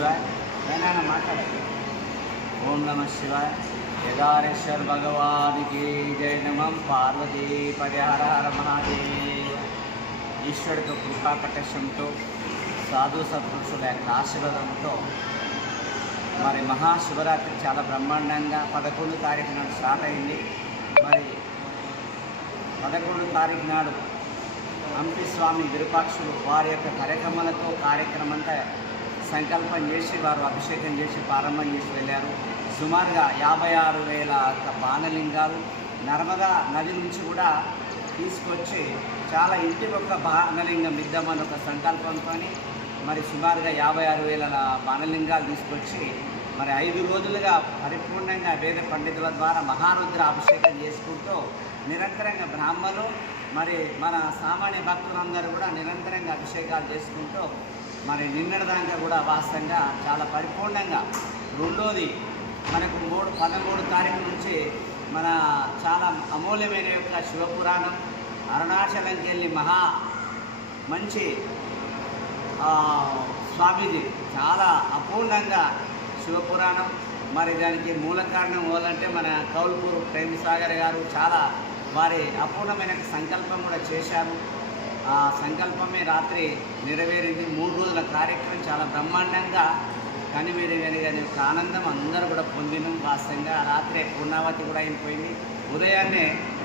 శివాయ. మాట్లాడాలి. ఓం నమ శివాయ. కేదారేశ్వర్ భగవానికి జయ. నమః పార్వతీ పరిహర హర మహాదేవ్. ఈశ్వరుడికి కృపా కటాక్షంతో సాధు సత్పురుషుల యొక్క ఆశీర్వాదంతో మరి మహాశివరాత్రి చాలా బ్రహ్మాండంగా 11 తారీఖు నాడు స్టార్ట్ అయింది. మరి 11 తారీఖు నాడు హంపి స్వామి విరూపాక్షులు వారి యొక్క కార్యక్రమంతా సంకల్పం చేసి వారు అభిషేకం చేసి ప్రారంభం చేసి వెళ్ళారు. సుమారుగా 56,000 బాణలింగాలు నర్మదా నది నుంచి కూడా తీసుకొచ్చి చాలా ఇంటికి ఒక బాణలింగం ఇద్దామని ఒక సంకల్పంతో మరి సుమారుగా 56,000 బాణలింగాలు తీసుకొచ్చి మరి 5 రోజులుగా పరిపూర్ణంగా వేద పండితుల ద్వారా మహారుద్ర అభిషేకం చేసుకుంటూ నిరంతరంగా బ్రాహ్మణులు మరి మన సామాన్య భక్తులందరూ కూడా నిరంతరంగా అభిషేకాలు చేసుకుంటూ మరి నిన్నటిదాకా కూడా వాస్తవంగా చాలా పరిపూర్ణంగా రెండోది మనకు 13 తారీఖు నుంచి మన చాలా అమూల్యమైన యొక్క శివపురాణం అరుణాచలంకి వెళ్ళి మంచి స్వామీజీ చాలా అపూర్ణంగా శివపురాణం మరి దానికి మూల కారణం ఓలంటే మన కౌల్పూర్ ప్రేమసాగర్ గారు చాలా వారి అపూర్ణమైన సంకల్పం కూడా చేశారు. ఆ సంకల్పమే రాత్రి నెరవేరింది. 3 రోజుల కార్యక్రమం చాలా బ్రహ్మాండంగా కనివేరుగాని ఒక ఆనందం అందరూ కూడా పొందినాం. వాస్తవంగా రాత్రే పూర్ణావతి కూడా అయిపోయింది.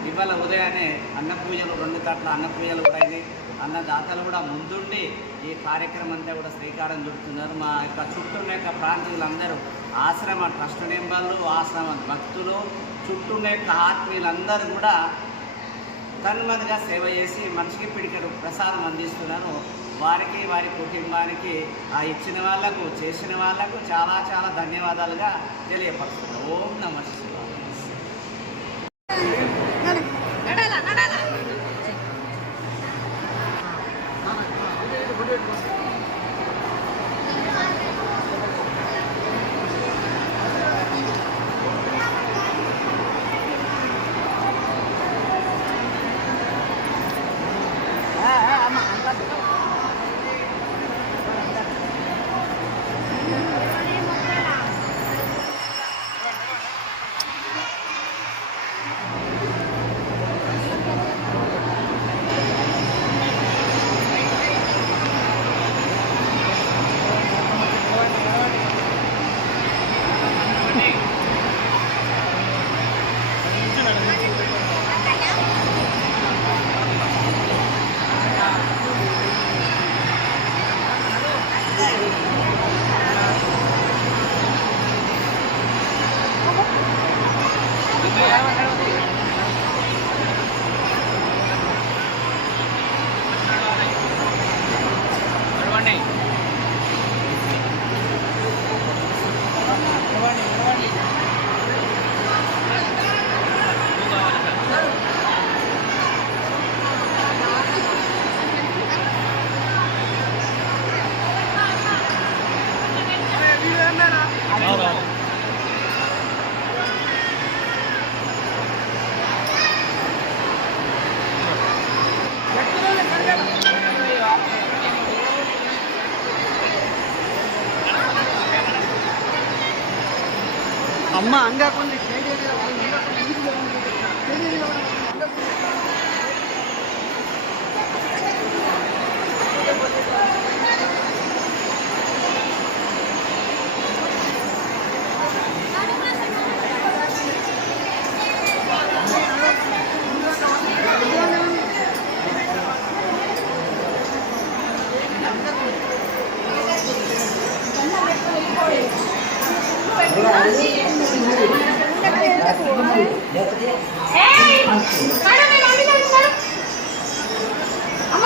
ఇవాళ ఉదయాన్నే అన్నపూజలు 2 తట్ల అన్నపూజలు కూడా అయినాయి. అన్నదాతలు కూడా ముందుండి ఈ కార్యక్రమం అంతా కూడా శ్రీకారం చుడుతున్నారు. మా యొక్క చుట్టూ యొక్క ప్రాంతీయులందరూ ఆశ్రమ ట్రస్ట్ మెంబర్లు, ఆశ్రమ భక్తులు, చుట్టూ యొక్క ఆత్మీయులందరూ కూడా తన్మదిగా సేవ చేసి మనిషికి పిడికడు ప్రసాదం అందిస్తున్నారు. వారికి వారి కుటుంబానికి ఆ ఇచ్చిన వాళ్లకు చేసిన వాళ్లకు చాలా చాలా ధన్యవాదాలుగా తెలియపరుస్తున్నారు. ఓం నమః శివాయ. అమ్మ అంగా కొన్ని అమ్మ